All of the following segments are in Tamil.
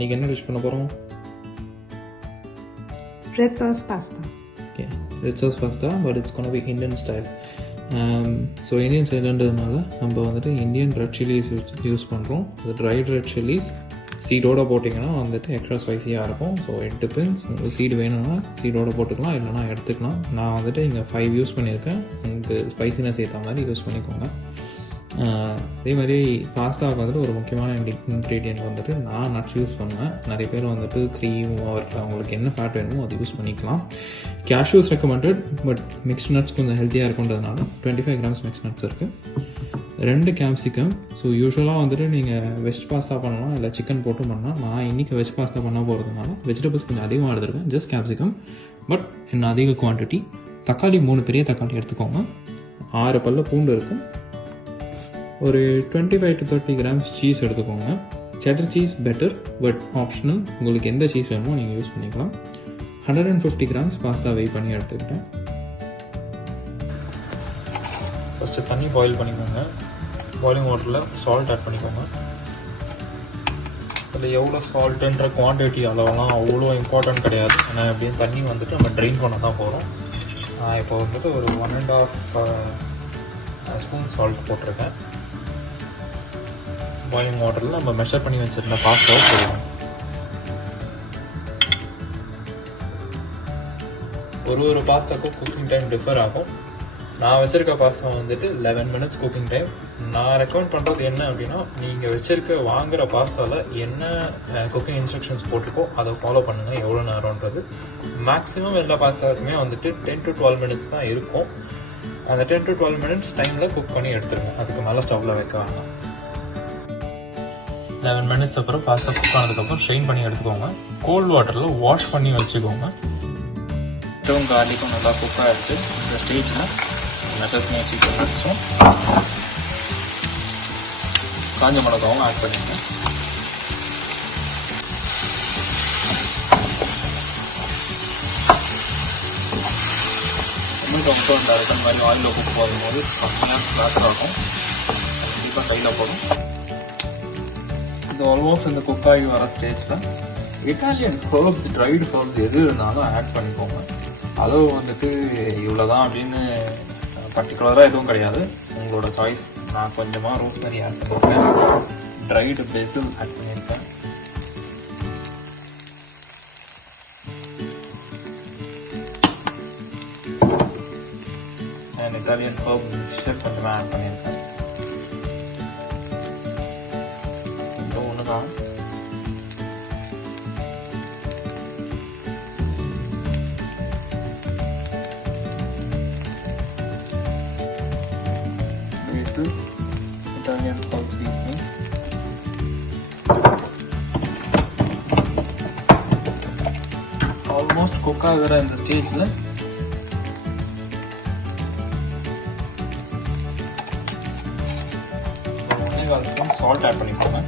நீங்கள் என்ன டிஷ் பண்ண போகிறோம்? Red sauce pasta. Okay, red sauce pasta, but it's going to be Indian style. So Indian ஸ்டைலுன்றதுனால நம்ம வந்துட்டு இந்தியன் ரெட் சில்லிஸ் யூஸ் பண்ணுறோம். அது ட்ரைட் ரெட் சில்லிஸ் சீடோடு போட்டிங்கன்னா வந்துட்டு எக்ஸ்ட்ரா ஸ்பைஸியாக இருக்கும். ஸோ இட் டிபெண்ட்ஸ், உங்களுக்கு சீடு வேணும்னா சீடோடு போட்டுக்கலாம், இல்லைனா எடுத்துக்கலாம். நான் வந்துட்டு இங்கே 5 யூஸ் பண்ணியிருக்கேன். உங்களுக்கு ஸ்பைசினஸ் ஏற்ற மாதிரி யூஸ் பண்ணிக்கோங்க. அதே மாதிரி பாஸ்தாவுக்கு வந்துட்டு ஒரு முக்கியமான இன்க்ரீடியன்ட் வந்துட்டு நான் நட்ஸ் யூஸ் பண்ணுவேன். நிறைய பேர் வந்துட்டு க்ரீம் அவங்களுக்கு என்ன ஃபேட் வேணுமோ அது யூஸ் பண்ணிக்கலாம். Cashews recommended, but mixed nuts கொஞ்சம் ஹெல்த்தியாக இருக்குன்றதுனால 25 grams மிக்ஸ்ட் நட்ஸ் இருக்குது. 2 கேப்சிகம். ஸோ யூஸ்வலாக வந்துட்டு நீங்கள் வெஜ் பாஸ்தா பண்ணலாம், இல்லை சிக்கன் போட்டு பண்ணலாம். நான் இன்றைக்கி வெஜ் பாஸ்தா பண்ண போகிறதுனால வெஜிடபிள்ஸ் கொஞ்சம் அதிகமாக எடுத்துருக்கேன். ஜஸ்ட் கேப்சிகம், பட் இன்னும் அதிக குவான்டிட்டி. தக்காளி 3 பெரிய தக்காளி எடுத்துக்கோங்க. 6 பல்ல பூண்டு இருக்கும். ஒரு 25 to 30 grams சீஸ் எடுத்துக்கோங்க. செட்டர் சீஸ் பெட்டர், பட் ஆப்ஷனல். உங்களுக்கு எந்த சீஸ் வேணுமோ நீங்கள் யூஸ் பண்ணிக்கலாம். 150 grams பாஸ்தா வெயிட் பண்ணி எடுத்துக்கிட்டேன். ஃபஸ்ட்டு தண்ணி பாயில் பண்ணிக்கோங்க. பாயிலிங் வாட்டரில் சால்ட் ஆட் பண்ணிக்கோங்க. அதில் எவ்வளோ சால்ட்டுன்ற குவான்டிட்டி அளவெல்லாம் அவ்வளோ இம்பார்ட்டன்ட் கிடையாது. ஏன்னா எப்படியும் தண்ணி வந்துட்டு நம்ம ட்ரெயின் பண்ண தான் போகிறோம். இப்போ வந்துட்டு ஒரு 1.5 ஸ்பூன் சால்ட் போட்டிருக்கேன். பாயிலிங் வாட்டரில் நம்ம மெஷர் பண்ணி வச்சுருந்த பாஸ்தாவை போடுவோம். ஒரு பாஸ்தாக்கும் குக்கிங் டைம் டிஃபர் ஆகும். நான் வச்சுருக்க பாஸ்தா வந்துட்டு 11 minutes குக்கிங் டைம். நான் ரெக்கமெண்ட் பண்ணுறது என்ன அப்படின்னா, நீங்கள் வாங்குகிற பாஸ்தாவில் என்ன குக்கிங் இன்ஸ்ட்ரக்ஷன்ஸ் போட்டிருக்கோ அதை ஃபாலோ பண்ணுங்கள். எவ்வளோ நேரம்ன்றது மேக்ஸிமம் எல்லா பாஸ்தாவுக்குமே வந்துட்டு 10 to 12 minutes தான் இருக்கும். அந்த 10 to 12 minutes டைமில் குக் பண்ணி எடுத்துருங்க. அதுக்கு மேலே ஸ்டவ்வில் வைக்க வேண்டாம். 11 minutes அப்புறம் பாஸ்தா குக் ஆனதுக்கப்புறம் ஸ்ட்ரெயின் பண்ணி எடுத்துக்கோங்க. கோல்டு வாட்டரில் வாஷ் பண்ணி வச்சுக்கோங்க. கார்லிக்கும் நல்லா குக் ஆகிடுச்சு. இந்த ஸ்டேஜில் மெஷர் பண்ணி வச்சுக்கிற நட்ஸும் காஞ்ச மிளகாவும் ஆட் பண்ணிங்க. மட்டும் டேரக்டாக மாதிரி ஆயிலில் குக் போகும்போது கம்மியாக ஸ்லாட் ஆகும். கண்டிப்பாக கையில் போடும். இது ஆல்மோஸ்ட் இந்த குக் ஆகி வர ஸ்டேஜில் இட்டாலியன் ஹர்ப்ஸ், ட்ரைடு ஹர்ப்ஸ் எது இருந்தாலும் ஆட் பண்ணிக்கோங்க. அளவு வந்துட்டு இவ்வளோ தான் அப்படின்னு பர்டிகுலராக எதுவும் கிடையாது, உங்களோட சாய்ஸ். நான் கொஞ்சமாக ரோஸ்மெரி ஆட் பண்ணியிருக்கேன், ட்ரைடு பேசில் ஆட் பண்ணியிருக்கேன். அண்ட் இட்டாலியன் ஹர்ப் மிக்சர் கொஞ்சமாக ஆட் பண்ணியிருக்கேன். இந்த ஒன்று தான். Italian herb seasoning. Almost cook ஆகிற இந்த ஸ்டேஜில் சால்ட் ஆட் பண்ணிக்கோங்க.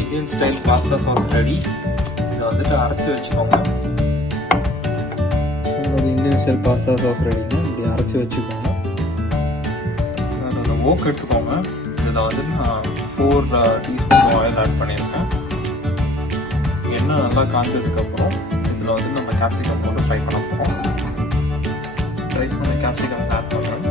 Indian style pasta sauce ready. இதை வந்துட்டு அரைச்சி வச்சுக்கோங்க. உங்களோட இந்தியன் ஸ்டைல் பாஸ்தா சாஸ் ரெடிங்க. இப்படி அரைச்சி வச்சுக்கோங்க. அந்த ஓக் எடுத்துக்கோங்க. இதில் வந்துட்டு நான் 4 டீஸ்பூன் ஆயில் ஆட் பண்ணியிருக்கேன். எண்ணெய் நல்லா காய்ச்சதுக்கப்புறம் இதில் வந்து நம்ம கேப்சிகம் போட்டு ஃப்ரை பண்ண போகிறோம். ஃப்ரை பண்ண கேப்சிகம் ஆட் பண்ணுறேன்.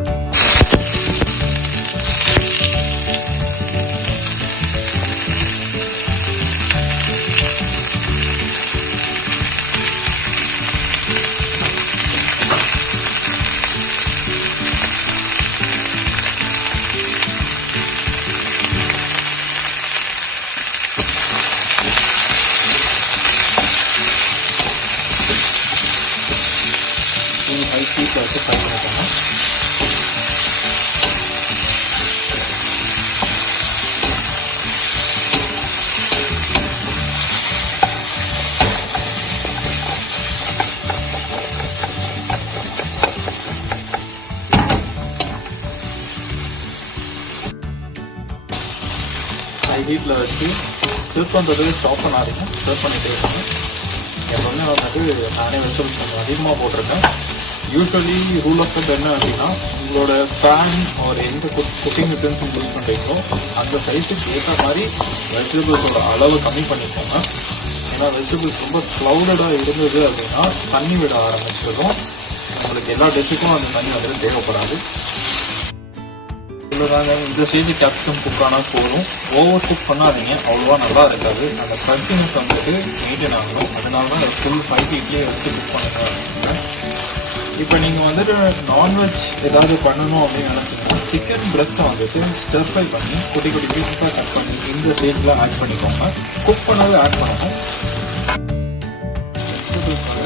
ஹீட்டில் வச்சு ஃப்ரை பண்ணிக்கோங்க. ஹீட்டில் வச்சு சர்வ் பண்ணுறது ஸ்டாப் பண்ணாதீங்க, சர்வ் பண்ணிகிட்டே இருக்காங்க. எப்பவுமே வந்துட்டு நானே வெஜிடபிள்ஸ் கொஞ்சம் அதிகமாக போட்டிருக்கேன். யூஸ்வலி ரூல் ஆஃப் தட் என்ன அப்படின்னா, உங்களோட பேன் ஒரு எந்த குக்கிங் யூட்டன்சில் யூஸ் பண்ணுறீங்களோ அந்த சைஸுக்கு ஏற்ற மாதிரி வெஜிடபிள்ஸோட அளவு கம்மி பண்ணிக்கோங்க. ஏன்னா வெஜிடபிள்ஸ் ரொம்ப க்ளவுடடாக இருந்தது அப்படின்னா தண்ணி விட ஆரம்பிச்சிடும். உங்களுக்கு எல்லா டிஷ்ஷுக்கும் அந்த தண்ணி வந்துட்டு தேவைப்படாது. இவ்வளோதாங்க. இந்த ஸ்டேஜ் கேப்சிகம் குக் ஆனால் போதும். ஓவர் குக் பண்ணாதீங்க, அவ்வளோவா நல்லா இருக்காது. அந்த கிரன்ச்சினஸ் வந்துட்டு மெயின்டைன் ஆகணும். அதனால தான் ஃபுல் ஹை ஹீட்லேயே வச்சு குக் பண்ணுங்க. இப்போ நீங்கள் வந்துட்டு நான்வெஜ் ஏதாவது பண்ணணும் அப்படின்னு நினச்சிங்கன்னா சிக்கன் பிரெஸ்ட்டை வந்துட்டு ஸ்டர் ஃப்ரை பண்ணி குட்டி குட்டி பீஸஸாக கட் பண்ணி இந்த ஸ்டேஜில் ஆட் பண்ணிக்கோங்க. குக் பண்ணாலும் ஆட் பண்ணுங்க. வெஜிடபிள்ஸோட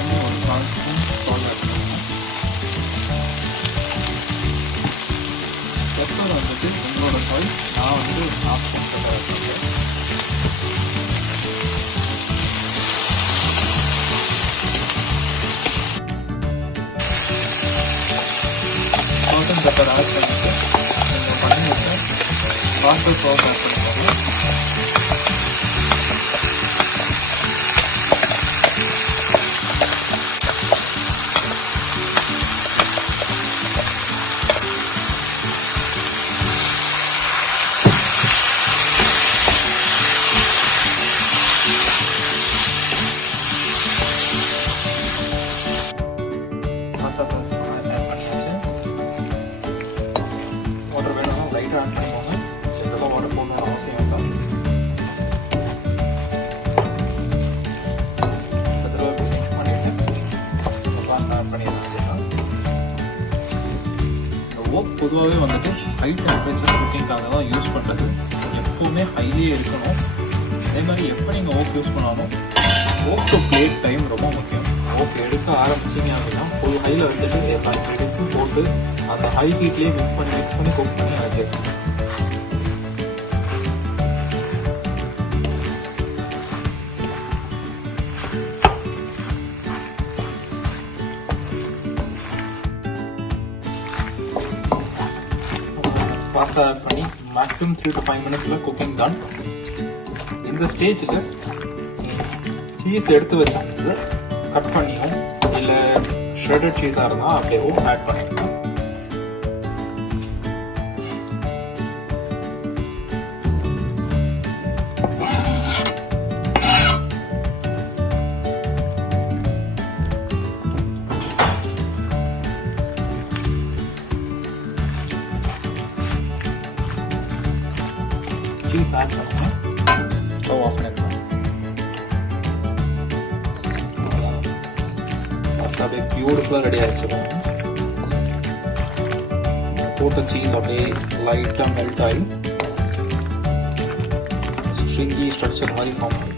இன்னும் ஒரு 4 ஸ்பூன் சால்ட் ஆட் பண்ணுங்க. பெப்பர் வந்துட்டு உங்களோட சாய்ஸ். நான் வந்து 1/2 ஸ்பூன் பெப்பர் வச்சுருக்கேன். சால்ட் அண்ட் பெப்பர் ஆட் பண்ணிட்டு நீங்கள் பண்ணி வச்ச பாஸ்தா சாஸ் ஆட் பண்ணிக்கோங்க. பாஸ்தா சாஸ் ஆட் பண்ணியாச்சு. வாட்டர் வேணும்னா லைட்டாக ஆட் பண்ணிக்கோங்க. இதெல்லாம் வாட்டர் போடணும்னு அவசியம் இல்லை. இப்போ மிக்ஸ் பண்ணிவிட்டு பாஸ்தா ஆட் பண்ணிடலாம். இந்த ஓக் பொதுவாகவே வந்துட்டு ஹை டெம்பரேச்சர் குக்கிங்காக தான் யூஸ் பண்ணுறது. எப்போவுமே ஹைலியே இருக்கணும். அதே மாதிரி எப்போ நீங்கள் ஓக் யூஸ் பண்ணாலும் ஓக் டு பிளேட் டைம் ரொம்ப முக்கியம். ஓக் எடுக்க ஆரம்பிச்சிங்க அப்படின்னா ஃபுல் ஹையில் வச்சுட்டு எல்லா எடுத்து போட்டு அந்த ஹை ஹீட்லேயே மிக்ஸ் பண்ணி குக் பண்ணி அரைச்சிருக்கோம். பாஸ்தா ஆட் பண்ணி maximum 3 to 5 minutes cooking done. இந்த ஸ்டேஜில் சீஸ் எடுத்து வச்சாங்க கட் பண்ணியும் இல்லை ஷ்ரெடட் சீஸாக இருந்தால் அப்படியேவும் ஆட் பண்ணிக்கலாம். சீஸ் ஆட் பண்ணணும். ஸ்டவ் ஆஃப் பண்ணிடலாம். அப்படியே பியூட்டிஃபுல்லாக ரெடி ஆகிடுச்சுக்கோங்க. போட்ட சீஸ் அப்படியே லைட்டாக மெல்ட் ஆகி ஸ்ட்ரிங்கி ஸ்ட்ரக்சர் மாதிரி ஃபார்ம் ஆகுது.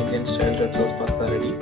Indian style red sauce pasta ready.